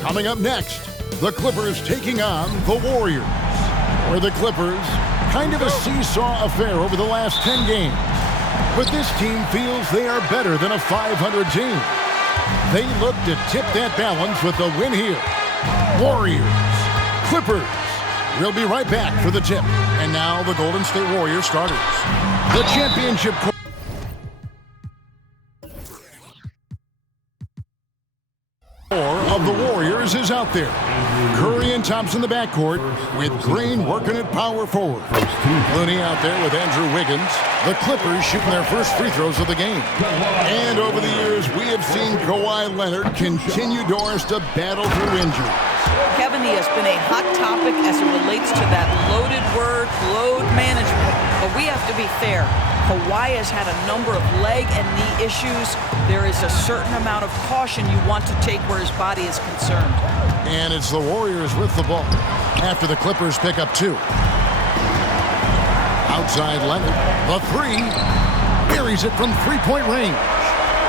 Coming up next, the Clippers taking on the Warriors, where the Clippers, kind of a seesaw affair over the last 10 games. But this team feels they are better than a 500 team. They look to tip that balance with a win here. Warriors, Clippers. We'll be right back for the tip. And now the Golden State Warriors starters. The championship of the Warriors is out there. Curry and Thompson in the backcourt with Green working at power forward. Looney out there with Andrew Wiggins. The Clippers shooting their first free throws of the game. And over the years, we have seen Kawhi Leonard continue doors to battle through injury. Kevin, he has been a hot topic as it relates to that loaded word, load management. But we have to be fair. Kawhi has had a number of leg and knee issues. There is a certain amount of caution you want to take where his body is concerned. And it's the Warriors with the ball after the Clippers pick up 2. Outside Leonard, the 3. Buries it from three-point range.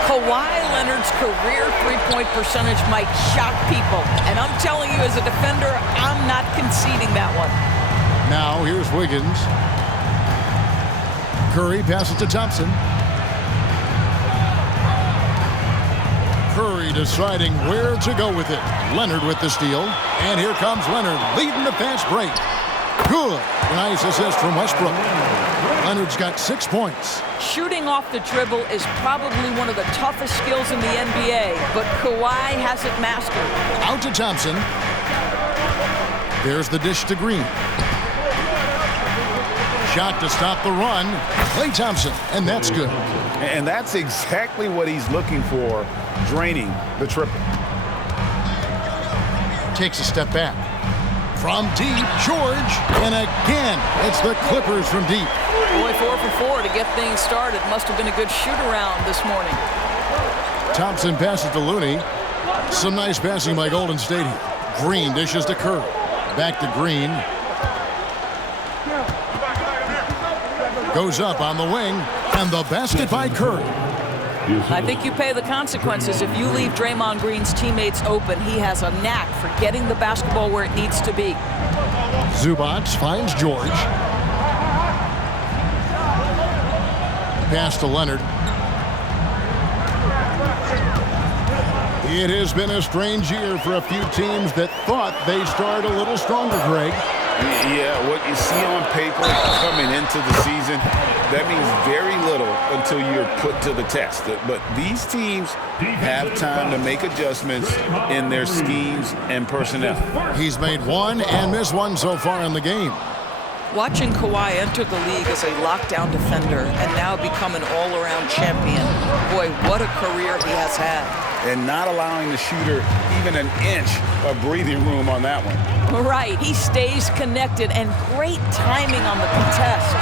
Kawhi Leonard's career three-point percentage might shock people. And I'm telling you, as a defender, I'm not conceding that one. Now, here's Wiggins. Curry passes to Thompson. Curry deciding where to go with it. Leonard with the steal. And here comes Leonard leading the fast break. Good. Nice assist from Westbrook. Leonard's got 6 points. Shooting off the dribble is probably one of the toughest skills in the NBA, but Kawhi has it mastered. Out to Thompson. There's the dish to Green. Shot to stop the run. Klay Thompson, and that's good. And that's exactly what he's looking for, draining the triple. Takes a step back. From deep, George, and again, it's the Clippers from deep. Boy, 4 for 4 to get things started. Must have been a good shoot-around this morning. Thompson passes to Looney. Some nice passing by Golden State here. Green dishes to Curry. Back to Green. Goes up on the wing, and the basket by Curry. I think you pay the consequences. If you leave Draymond Green's teammates open, he has a knack for getting the basketball where it needs to be. Zubac finds George. Pass to Leonard. It has been a strange year for a few teams that thought they started a little stronger, Greg. Yeah, what you see on paper coming into the season, that means very little until you're put to the test. But these teams have time to make adjustments in their schemes and personnel. He's made 1 and missed 1 so far in the game. Watching Kawhi enter the league as a lockdown defender and now become an all-around champion. Boy, what a career he has had. And not allowing the shooter even an inch of breathing room on that one. Right, he stays connected and great timing on the contest.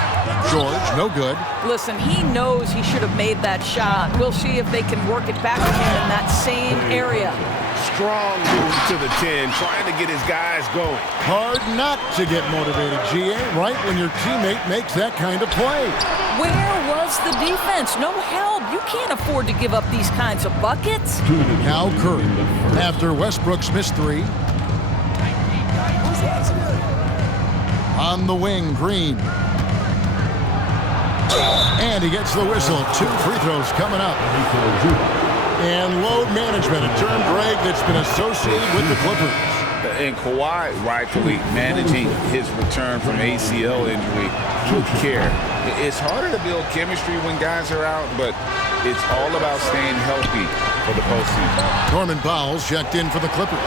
George, no good. Listen, he knows he should have made that shot. We'll see if they can work it back to him in that same area. Strong move to the 10, trying to get his guys going. Hard not to get motivated, GA, right when your teammate makes that kind of play. Where was the defense? No help. You can't afford to give up these kinds of buckets. Now Curry, after Westbrook's missed 3. On the wing, Green. And he gets the whistle. 2 free throws coming up. And load management, a term, Greg, that's been associated with the Clippers. And Kawhi rightfully managing his return from ACL injury with care. It's harder to build chemistry when guys are out, but it's all about staying healthy for the postseason. Norman Powell's checked in for the Clippers.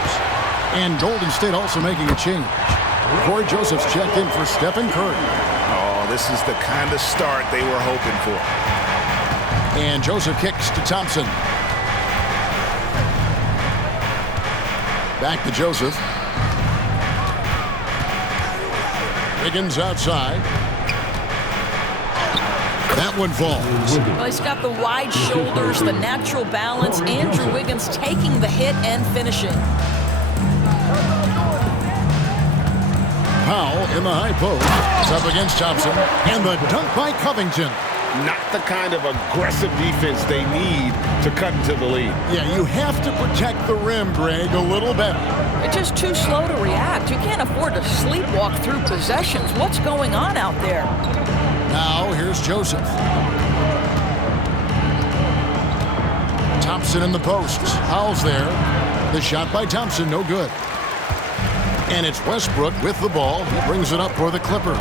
And Golden State also making a change. Corey Joseph's checked in for Stephen Curry. Oh, this is the kind of start they were hoping for. And Joseph kicks to Thompson. Back to Joseph. Wiggins outside. That one falls. Well, he's got the wide shoulders, the natural balance. Andrew Wiggins taking the hit and finishing. Powell in the high post. It's up against Thompson. And the dunk by Covington. Not the kind of aggressive defense they need to cut into the lead. Yeah, you have to protect the rim, Greg, a little better. They're just too slow to react. You can't afford to sleepwalk through possessions. What's going on out there? Now, here's Joseph. Thompson in the post. Powell's there. The shot by Thompson, no good. And it's Westbrook with the ball. He brings it up for the Clippers.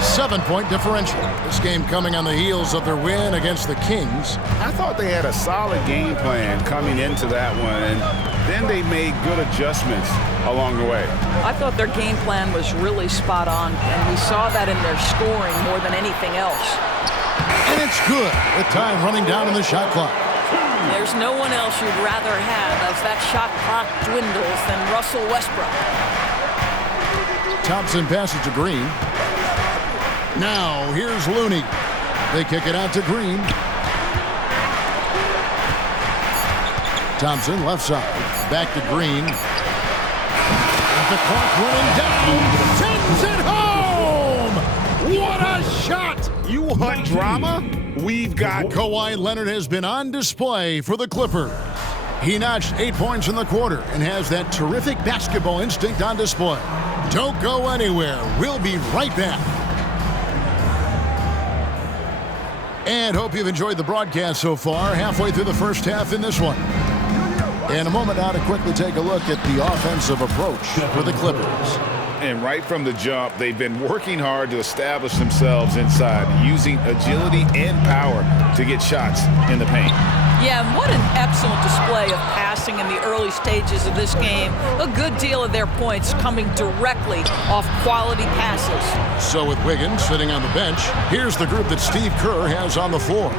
7-point differential. This game coming on the heels of their win against the Kings. I thought they had a solid game plan coming into that one, and then they made good adjustments along the way. I thought their game plan was really spot on, and we saw that in their scoring more than anything else. And it's good with time running down in the shot clock. There's no one else you'd rather have as that shot clock dwindles than Russell Westbrook. Thompson passes to Green. Now, here's Looney. They kick it out to Green. Thompson, left side. Back to Green. At the clock running down. Sends it home! What a shot! You want drama? We've got Kawhi Leonard has been on display for the Clippers. He notched 8 points in the quarter and has that terrific basketball instinct on display. Don't go anywhere. We'll be right back. And hope you've enjoyed the broadcast so far. Halfway through the first half in this one. In a moment now to quickly take a look at the offensive approach for the Clippers. And right from the jump, they've been working hard to establish themselves inside, using agility and power to get shots in the paint. Yeah, and what an excellent display of passing in the early stages of this game. A good deal of their points coming directly off quality passes. So with Wiggins sitting on the bench, here's the group that Steve Kerr has on the floor.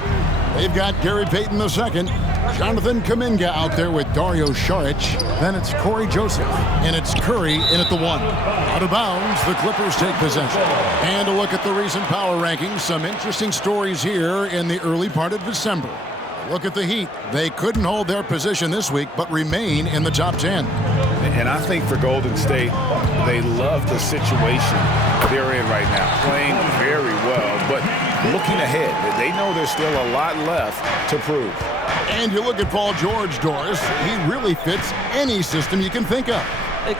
They've got Gary Payton II, Jonathan Kuminga out there with Dario Saric. Then it's Corey Joseph, and it's Curry in at the 1. Out of bounds, the Clippers take possession. And a look at the recent power rankings. Some interesting stories here in the early part of December. Look at the Heat. They couldn't hold their position this week, but remain in the top 10. And I think for Golden State, they love the situation they're in right now, playing very well, but looking ahead, they know there's still a lot left to prove. And you look at Paul George, Doris, he really fits any system you can think of.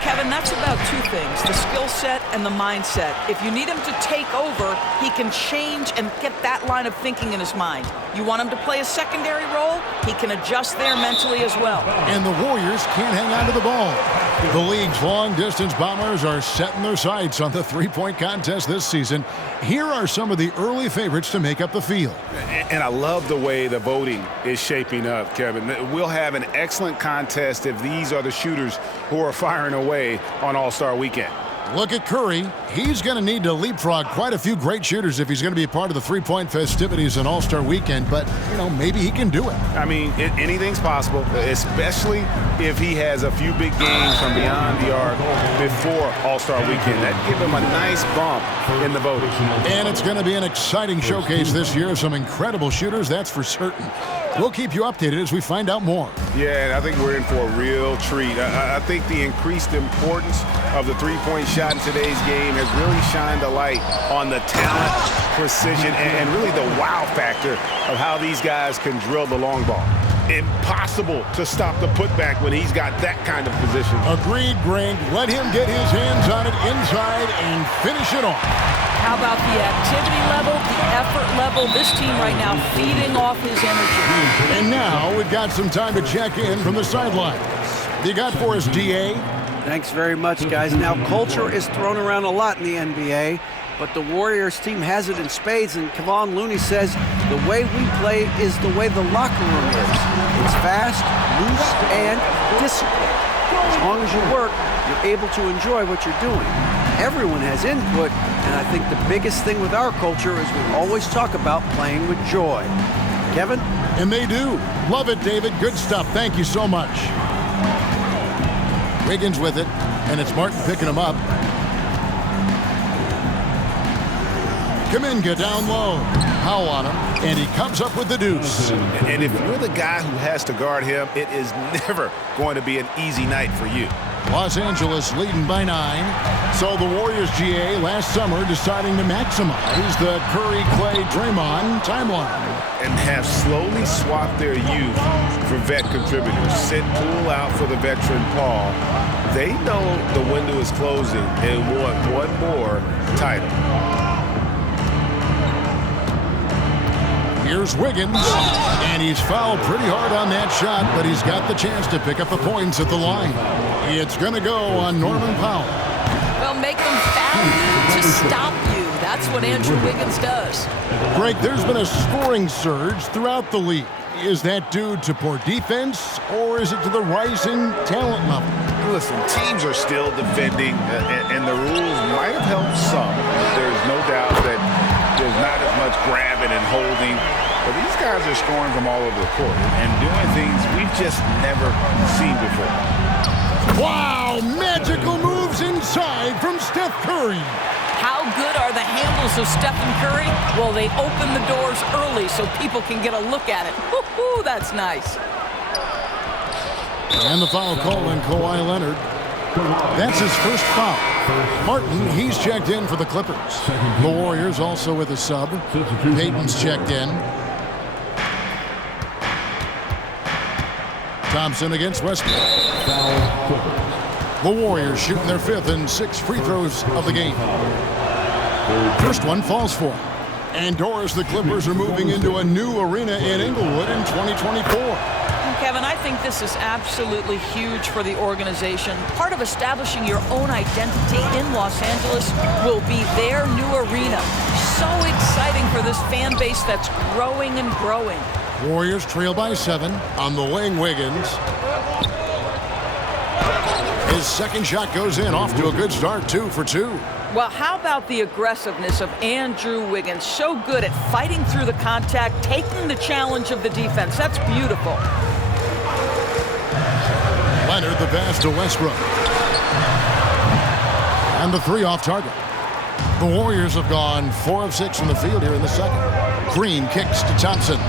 Kevin, that's about two things, the skill set and the mindset. If you need him to take over, he can change and get that line of thinking in his mind. You want him to play a secondary role, he can adjust there mentally as well. And the Warriors can't hang on to the ball. The league's long-distance bombers are setting their sights on the three-point contest this season. Here are some of the early favorites to make up the field. And I love the way the voting is shaping up, Kevin. We'll have an excellent contest if these are the shooters who are firing away on All-Star Weekend. Look at Curry. He's going to need to leapfrog quite a few great shooters if he's going to be a part of the three-point festivities on All-Star Weekend. But, you know, maybe he can do it. I mean, anything's possible, especially if he has a few big games from beyond the arc before All-Star Weekend. That'd give him a nice bump in the voting. And it's going to be an exciting showcase this year of some incredible shooters, that's for certain. We'll keep you updated as we find out more. Yeah, and I think we're in for a real treat. I think the increased importance of the three-point shot in today's game has really shined a light on the talent, precision, and really the wow factor of how these guys can drill the long ball. Impossible to stop the putback when he's got that kind of position. Agreed, Greg. Let him get his hands on it inside and finish it off. How about the activity level, the effort level? This team right now feeding off his energy. And now we've got some time to check in from the sidelines. You got for us, D.A.? Thanks very much, guys. Now, culture is thrown around a lot in the NBA, but the Warriors team has it in spades, and Kevon Looney says the way we play is the way the locker room is. It's fast, loose, and disciplined. As long as you work, you're able to enjoy what you're doing. Everyone has input, and I think the biggest thing with our culture is we always talk about playing with joy. Kevin? And they do. Love it, David. Good stuff. Thank you so much. Wiggins with it, and it's Martin picking him up. Kuminga down low. Powell on him, and he comes up with the deuce. And if you're the guy who has to guard him, it is never going to be an easy night for you. Los Angeles leading by 9. So the Warriors GA last summer deciding to maximize the Curry, Clay, Draymond timeline. And have slowly swapped their youth for vet contributors. Sit Poole out for the veteran Paul. They know the window is closing and want one more title. Here's Wiggins, and he's fouled pretty hard on that shot, but he's got the chance to pick up the points at the line. It's going to go on Norman Powell. Well, make them foul you to stop you. That's what Andrew Wiggins does. Greg, there's been a scoring surge throughout the league. Is that due to poor defense, or is it to the rising talent level? Listen, teams are still defending, and the rules might have helped some. There's no doubt that there's not as much grabbing and holding, but these guys are scoring from all over the court and doing things we've just never seen before. Wow, magical moves inside from Steph Curry. How good are the handles of Stephen Curry? Well, they open the doors early so people can get a look at it. Woo-hoo, that's nice. And the foul call on Kawhi Leonard. That's his first foul. Martin, he's checked in for the Clippers. The Warriors also with a sub. Payton's checked in. Thompson against Westbrook. The Warriors shooting their 5th and 6th free throws of the game. First one falls for him. And Doris, the Clippers are moving into a new arena in Inglewood in 2024. Kevin, I think this is absolutely huge for the organization. Part of establishing your own identity in Los Angeles will be their new arena. So exciting for this fan base that's growing and growing. Warriors trail by 7 on the wing. Wiggins. His second shot goes in, off to a good start, 2 for 2. Well, how about the aggressiveness of Andrew Wiggins? So good at fighting through the contact, taking the challenge of the defense. That's beautiful. Leonard the pass to Westbrook. And the 3 off target. The Warriors have gone 4 of 6 from the field here in the second. Green kicks to Thompson.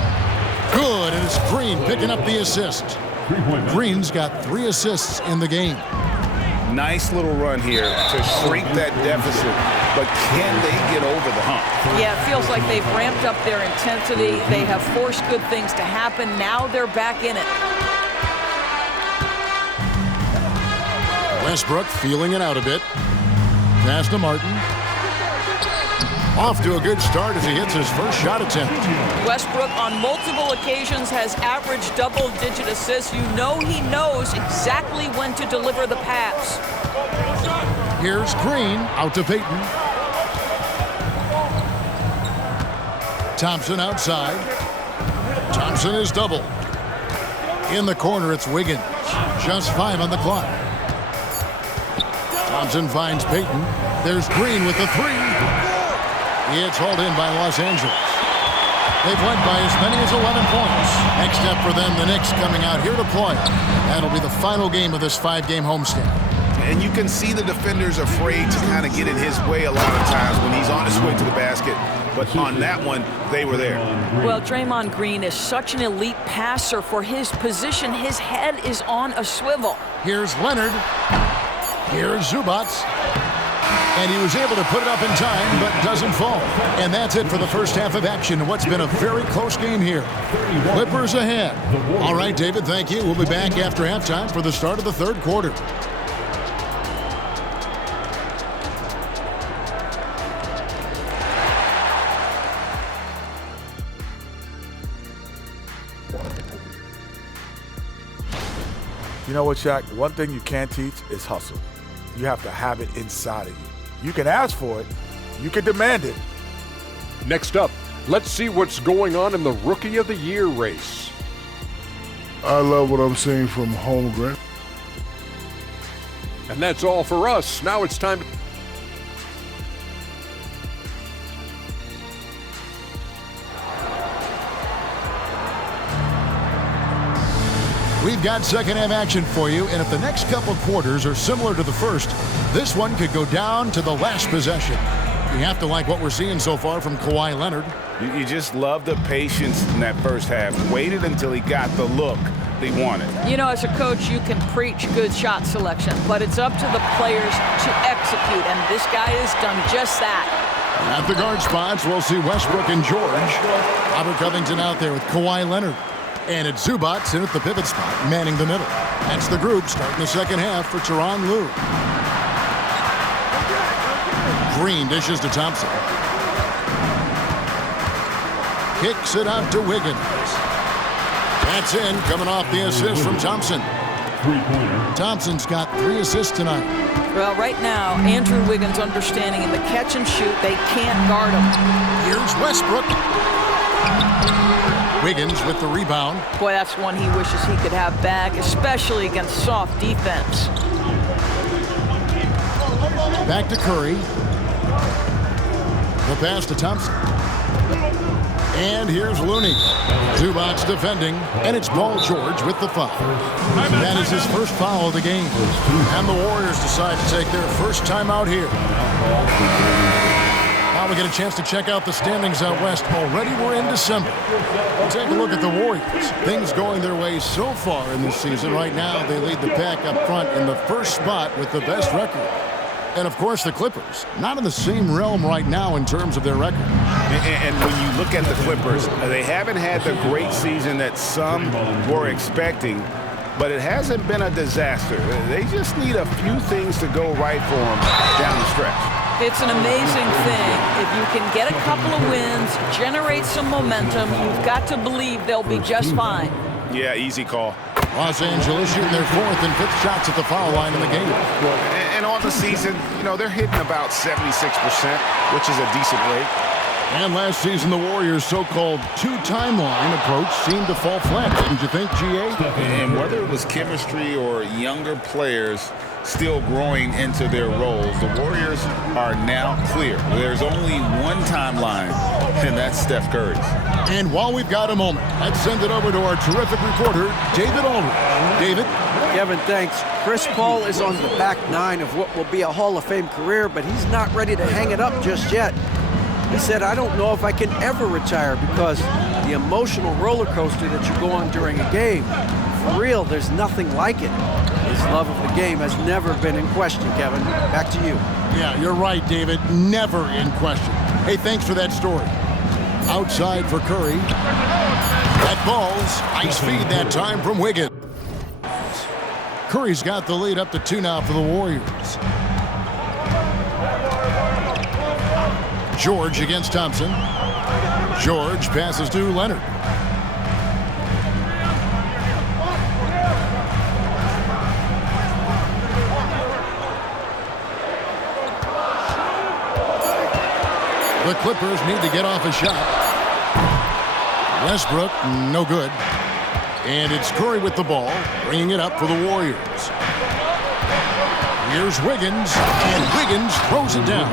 Good, and it's Green picking up the assist. Green's got 3 assists in the game. Nice little run here to shrink that deficit, but can they get over the hump? Yeah, it feels like they've ramped up their intensity. They have forced good things to happen. Now they're back in it. Westbrook feeling it out a bit. Pass to Martin. Off to a good start as he hits his first shot attempt. Westbrook on multiple occasions has averaged double-digit assists. You know he knows exactly when to deliver the pass. Here's Green out to Payton. Thompson outside. Thompson is doubled. In the corner, it's Wiggins. Just 5 on the clock. Thompson finds Payton. There's Green with the 3. It's hauled in by Los Angeles. They've led by as many as 11 points. Next up for them, the Knicks coming out here to play. That'll be the final game of this 5-game homestand. And you can see the defenders afraid to kind of get in his way a lot of times when he's on his way to the basket. But on that one, they were there. Well, Draymond Green is such an elite passer for his position. His head is on a swivel. Here's Leonard. Here's Zubac. And he was able to put it up in time, but doesn't fall. And that's it for the first half of action. What's been a very close game here. Clippers ahead. All right, David, thank you. We'll be back after halftime for the start of the third quarter. You know what, Shaq? One thing you can't teach is hustle. You have to have it inside of you. You can ask for it. You can demand it. Next up, let's see what's going on in the Rookie of the Year race. I love what I'm seeing from Holmgren. And that's all for us. Now it's time to... We've got second half action for you, and if the next couple quarters are similar to the first, this one could go down to the last possession. You have to like what we're seeing so far from Kawhi Leonard. You just love the patience in that first half. Waited until he got the look they wanted. You know, as a coach, you can preach good shot selection, but it's up to the players to execute, and this guy has done just that. At the guard spots, we'll see Westbrook and George. Robert Covington out there with Kawhi Leonard. And it's Zubac in at the pivot spot, manning the middle. That's the group starting the second half for Tyronn Lue. Green dishes to Thompson. Kicks it out to Wiggins. That's in, coming off the assist from Thompson. Thompson's got 3 assists tonight. Well, right now, Andrew Wiggins understanding in the catch and shoot, they can't guard him. Here's Westbrook. Wiggins with the rebound. Boy, that's one he wishes he could have back, especially against soft defense. Back to Curry. The pass to Thompson. And here's Looney. Zubac defending, and it's Paul George with the foul. That is his first foul of the game. And the Warriors decide to take their first time out here. Now we get a chance to check out the standings out west. Already we're in December. We'll take a look at the Warriors. Things going their way so far in this season. Right now, they lead the pack up front in the first spot with the best record. And, of course, the Clippers, not in the same realm right now in terms of their record. And when you look at the Clippers, they haven't had the great season that some were expecting, but it hasn't been a disaster. They just need a few things to go right for them down the stretch. It's an amazing thing. If you can get a couple of wins, generate some momentum, you've got to believe they'll be just fine. Yeah, easy call. Los Angeles shooting their 4th and 5th shots at the foul line in the game. And on the season, you know, they're hitting about 76%, which is a decent rate. And last season, the Warriors' so-called 2-timeline approach seemed to fall flat, didn't you think, GA? And whether it was chemistry or younger players still growing into their roles, the Warriors are now clear. There's only one timeline, and that's Steph Curry's. And while we've got a moment, let's send it over to our terrific reporter, David Aldridge. David? Kevin, thanks. Chris Paul is on the back 9 of what will be a Hall of Fame career, but he's not ready to hang it up just yet. He said, I don't know if I can ever retire because the emotional roller coaster that you go on during a game, for real, there's nothing like it. His love of the game has never been in question, Kevin. Back to you. Yeah, you're right, David. Never in question. Hey, thanks for that story. Outside for Curry. That ball's ice feed that time from Wiggins. Curry's got the lead up to 2 now for the Warriors. George against Thompson. George passes to Leonard. The Clippers need to get off a shot. Westbrook, no good. And it's Curry with the ball, bringing it up for the Warriors. Here's Wiggins, and Wiggins throws it down.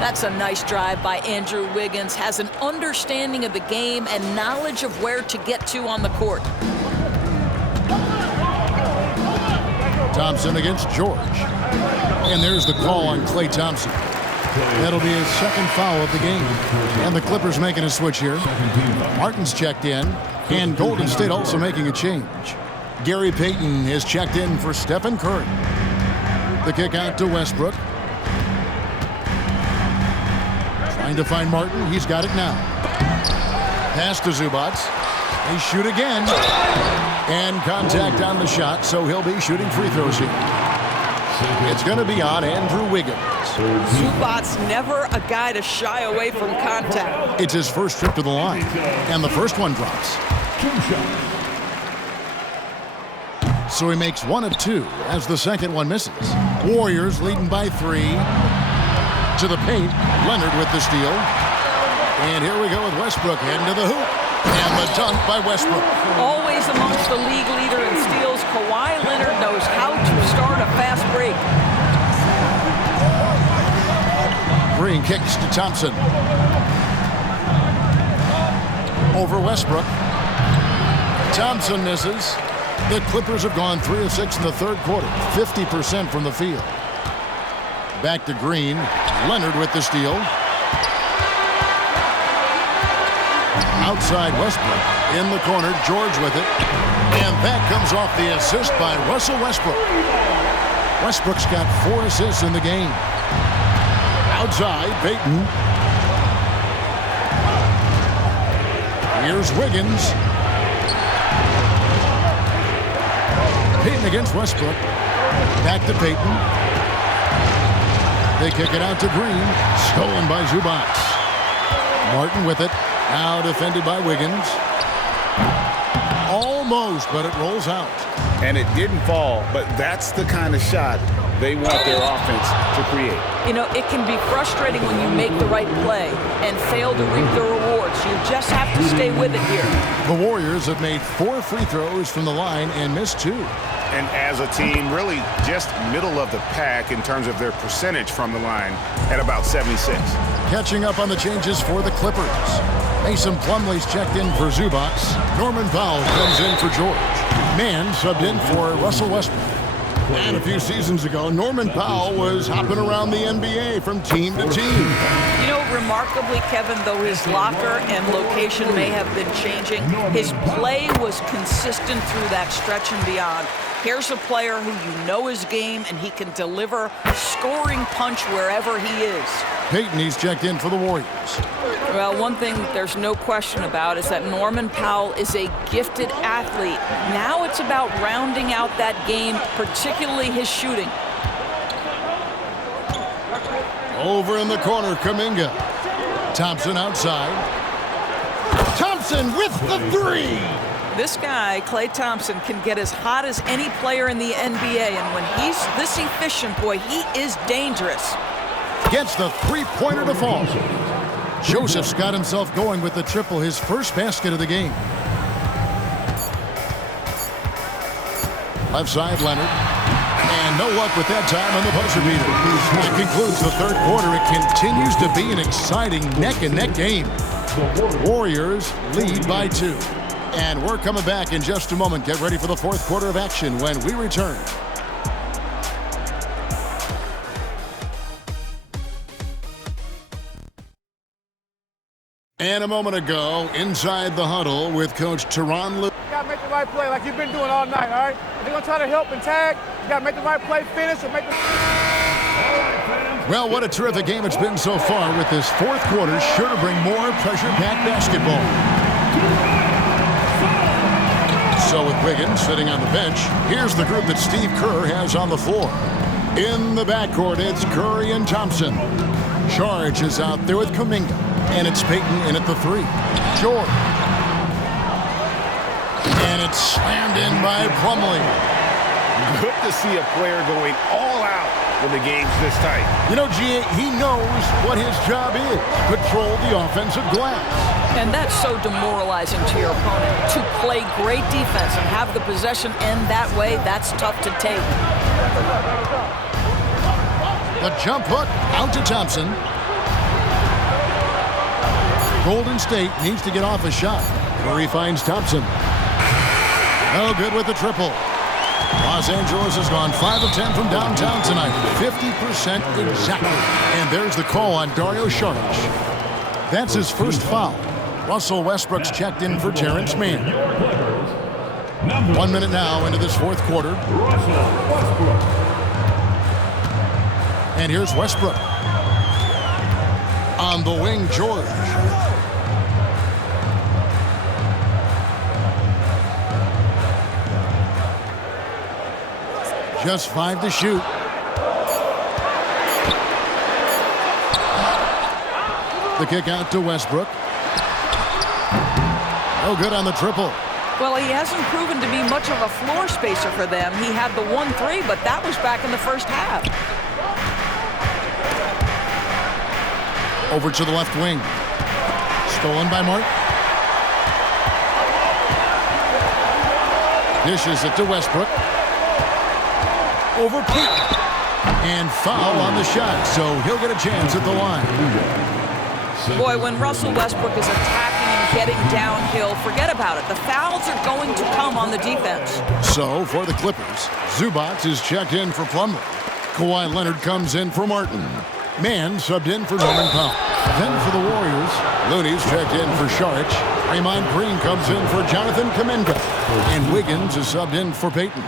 That's a nice drive by Andrew Wiggins. Has an understanding of the game and knowledge of where to get to on the court. Thompson against George. And there's the call on Klay Thompson. That'll be his second foul of the game. And the Clippers making a switch here. Martin's checked in. And Golden State also making a change. Gary Payton is checked in for Stephen Curry. The kick out to Westbrook. Trying to find Martin. He's got it now. Pass to Zubac. They shoot again. And contact on the shot, so he'll be shooting free throws here. It's going to be on Andrew Wiggins. Zubac's never a guy to shy away from contact. It's his first trip to the line. And the first one drops. So he makes 1 of 2 as the second one misses. Warriors leading by 3. To the paint. Leonard with the steal. And here we go with Westbrook heading to the hoop. And the dunk by Westbrook. Always amongst the league leader in steals, Kawhi Leonard knows how to start a fast break. Green kicks to Thompson. Over Westbrook. Thompson misses. The Clippers have gone 3 of 6 in the third quarter. 50% from the field. Back to Green. Leonard with the steal. Outside Westbrook. In the corner, George with it. And that comes off the assist by Russell Westbrook. Westbrook's got 4 assists in the game. Outside, Payton. Here's Wiggins. Payton against Westbrook. Back to Payton. They kick it out to Green. Stolen by Zubac. Martin with it. Now defended by Wiggins. Almost, but it rolls out. And it didn't fall, but that's the kind of shot they want their offense to create. You know, it can be frustrating when you make the right play and fail to reap the rewards. You just have to stay with it here. The Warriors have made 4 free throws from the line and missed 2. And as a team, really just middle of the pack in terms of their percentage from the line at about 76. Catching up on the changes for the Clippers. Mason Plumlee's checked in for Zubac. Norman Powell comes in for George. Mann subbed in for Russell Westbrook. And a few seasons ago, Norman Powell was hopping around the NBA from team to team. You know, remarkably, Kevin, though his locker and location may have been changing, his play was consistent through that stretch and beyond. Here's a player who you know his game, and he can deliver a scoring punch wherever he is. Payton, he's checked in for the Warriors. Well, one thing there's no question about is that Norman Powell is a gifted athlete. Now it's about rounding out that game, particularly his shooting. Over in the corner, Kuminga. Thompson outside. Thompson with the 3. This guy, Klay Thompson, can get as hot as any player in the NBA, and when he's this efficient, boy, he is dangerous. Gets the 3-pointer to fall. Joseph's got himself going with the triple, his first basket of the game. Left side, Leonard. And no luck with that time on the buzzer beater. That concludes the 3rd quarter. It continues to be an exciting neck-and-neck game. Warriors lead by 2. And we're coming back in just a moment. Get ready for the 4th quarter of action when we return. And a moment ago, inside the huddle with Coach Tyronn Lue. You got to make the right play like you've been doing all night, all right? If they're going to try to help and tag, you got to make the right play, finish, or make the... Well, what a terrific game it's been so far with this 4th quarter. Sure to bring more pressure-packed basketball. So with Wiggins sitting on the bench, here's the group that Steve Kerr has on the floor. In the backcourt, it's Curry and Thompson. Charge is out there with Kuminga. And it's Payton in at the 3. George. And it's slammed in by Plumlee. Good to see a player going all out when the game's this tight. You know, G.A., he knows what his job is. Control the offensive glass. And that's so demoralizing to your opponent. To play great defense and have the possession end that way, that's tough to take. The jump hook out to Thompson. Golden State needs to get off a shot. Curry finds Thompson. No good with the triple. Los Angeles has gone 5 of 10 from downtown tonight. 50% exactly. And there's the call on Dario Saric. That's his first foul. Russell Westbrook's checked in for Terrence Mann. 1 minute now into this 4th quarter. And here's Westbrook. On the wing, George. Just 5 to shoot. The kick out to Westbrook. No good on the triple. Well, he hasn't proven to be much of a floor spacer for them. He had the 1-3, but that was back in the first half. Over to the left wing. Stolen by Martin. Dishes it to Westbrook. Over Payton. And foul on the shot, so he'll get a chance at the line. Boy, when Russell Westbrook is attacking and getting downhill, forget about it. The fouls are going to come on the defense. So, for the Clippers, Zubac is checked in for Plumlee. Kawhi Leonard comes in for Martin. Mann subbed in for Norman Powell. Then for the Warriors, Looney's checked in for Saric. Draymond Green comes in for Jonathan Kuminga. And Wiggins is subbed in for Payton.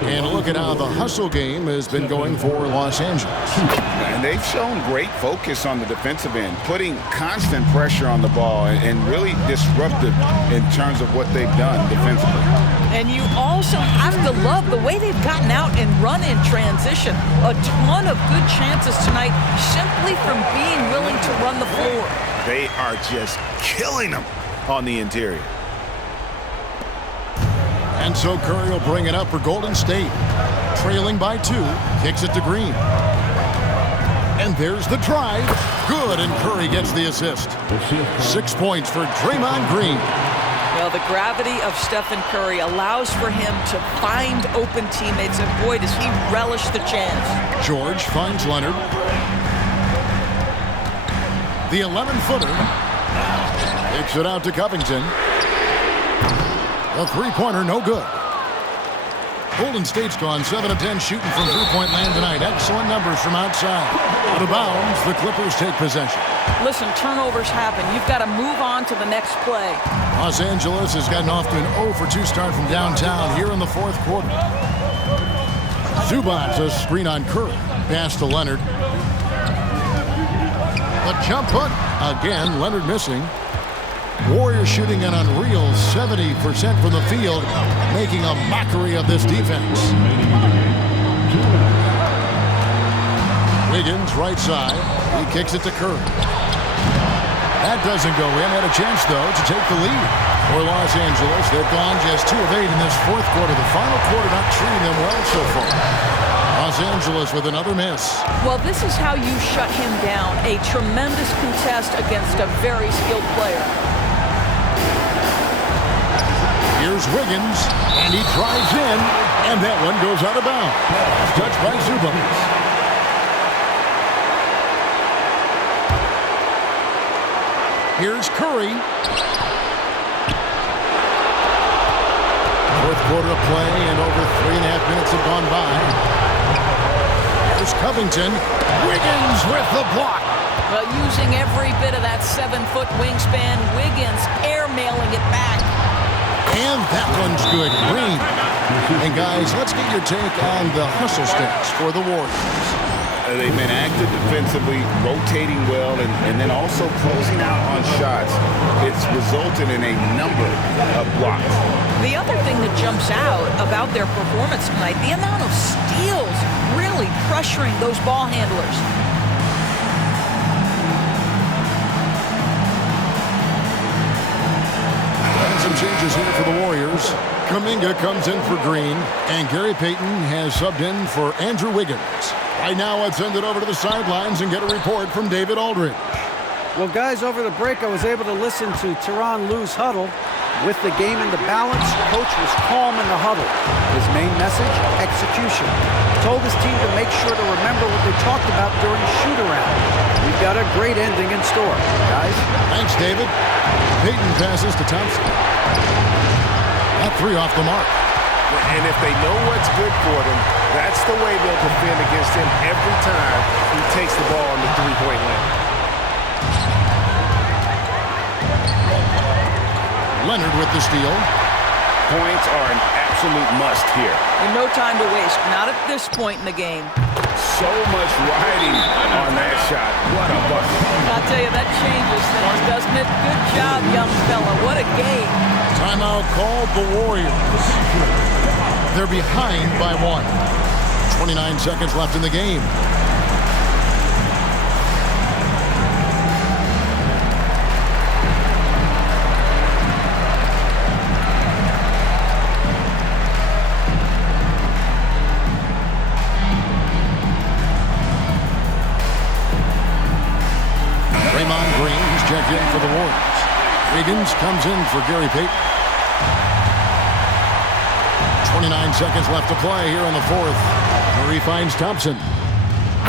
And look at how the hustle game has been going for Los Angeles. And they've shown great focus on the defensive end, putting constant pressure on the ball and really disruptive in terms of what they've done defensively. And you also have to love the way they've gotten out and run in transition. A ton of good chances tonight simply from being willing to run the floor. They are just killing them on the interior. And so Curry will bring it up for Golden State. Trailing by 2, kicks it to Green. And there's the drive. Good, and Curry gets the assist. 6 points for Draymond Green. Well, the gravity of Stephen Curry allows for him to find open teammates, and boy, does he relish the chance. George finds Leonard. The 11-footer. Kicks it out to Covington. A three-pointer, no good. Golden State's gone 7 of 10 shooting from three-point land tonight. Excellent numbers from outside. Out of bounds, the Clippers take possession. Listen, turnovers happen. You've got to move on to the next play. Los Angeles has gotten off to an 0 for 2 start from downtown here in the fourth quarter. Zubac's a screen on Curry. Pass to Leonard. A jump hook. Again, Leonard missing. Warriors shooting an unreal 70% from the field, making a mockery of this defense. Wiggins, right side. He kicks it to Curry. That doesn't go in. Had a chance, though, to take the lead. For Los Angeles, they've gone just 2 of 8 in this fourth quarter. The final quarter not treating them well so far. Los Angeles with another miss. Well, this is how you shut him down. A tremendous contest against a very skilled player. Here's Wiggins, and he drives in, and that one goes out of bounds. Touched by Zubac. Here's Curry. Fourth quarter of play, and over 3.5 minutes have gone by. Here's Covington. Wiggins with the block. Well, using every bit of that 7-foot wingspan, Wiggins airmailing it back. And that one's good. Green. And guys, let's get your take on the hustle stats for the Warriors. They've been active defensively, rotating well, and then also closing out on shots. It's resulted in a number of blocks. The other thing that jumps out about their performance tonight, the amount of steals really pressuring those ball handlers. Some changes here for the Warriors. Kuminga comes in for Green, and Gary Payton has subbed in for Andrew Wiggins. Right now, let's send it over to the sidelines and get a report from David Aldridge. Well, guys, over the break, I was able to listen to Tyronn Lue's huddle. With the game in the balance, coach was calm in the huddle. His main message, execution. Told his team to make sure to remember what they talked about during shoot-around. We've got a great ending in store, guys. Thanks, David. Payton passes to Thompson. That 3 off the mark. And if they know what's good for them, that's the way they'll defend against him every time he takes the ball on the three-point line. Leonard with the steal. Points are an absolute must here. And no time to waste, not at this point in the game. So much riding on that shot. What a bucket. I'll tell you, that changes things, doesn't it? Good job, young fella. What a game. Timeout called the Warriors. They're behind by 1. 29 seconds left in the game. Draymond Green, he's checked in for the Warriors. Wiggins comes in for Gary Payton. 29 seconds left to play here in the fourth. Murray finds Thompson.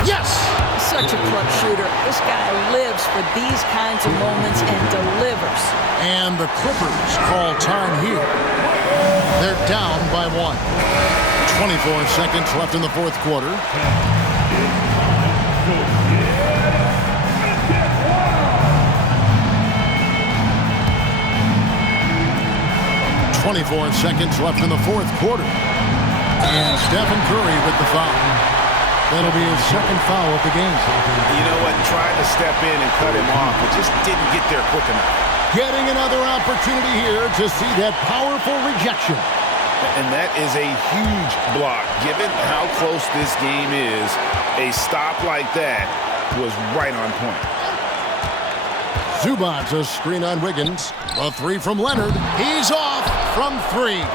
Yes! Such a clutch shooter. This guy lives for these kinds of moments and delivers. And the Clippers call time here. They're down by 1. 24 seconds left in the fourth quarter. 24 seconds left in the fourth quarter. And Stephen Curry with the foul. That'll be his second foul of the game. You know what? Tried to step in and cut him off, but just didn't get there quick enough. Getting another opportunity here to see that powerful rejection. And that is a huge block. Given how close this game is, a stop like that was right on point. Zubac, a screen on Wiggins. A three from Leonard. He's off from three.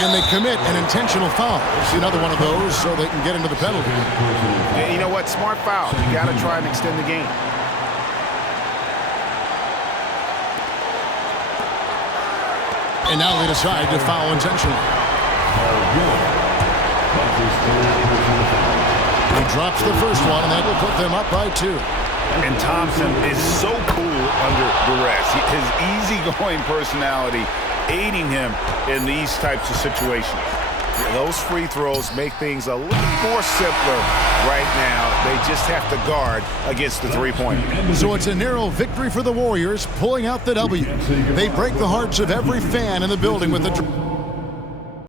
And they commit an intentional foul. See another one of those so they can get into the penalty. Yeah, you know what? Smart foul. You got to try and extend the game. And now they decide to foul intentionally. He drops the first one, and that will put them up by 2. And Thompson is so cool under duress. His easygoing personality aiding him in these types of situations. Those free throws make things a little more simpler right now. They just have to guard against the three-pointer. So it's a narrow victory for the Warriors, pulling out the W. They break the hearts of every fan in the building with the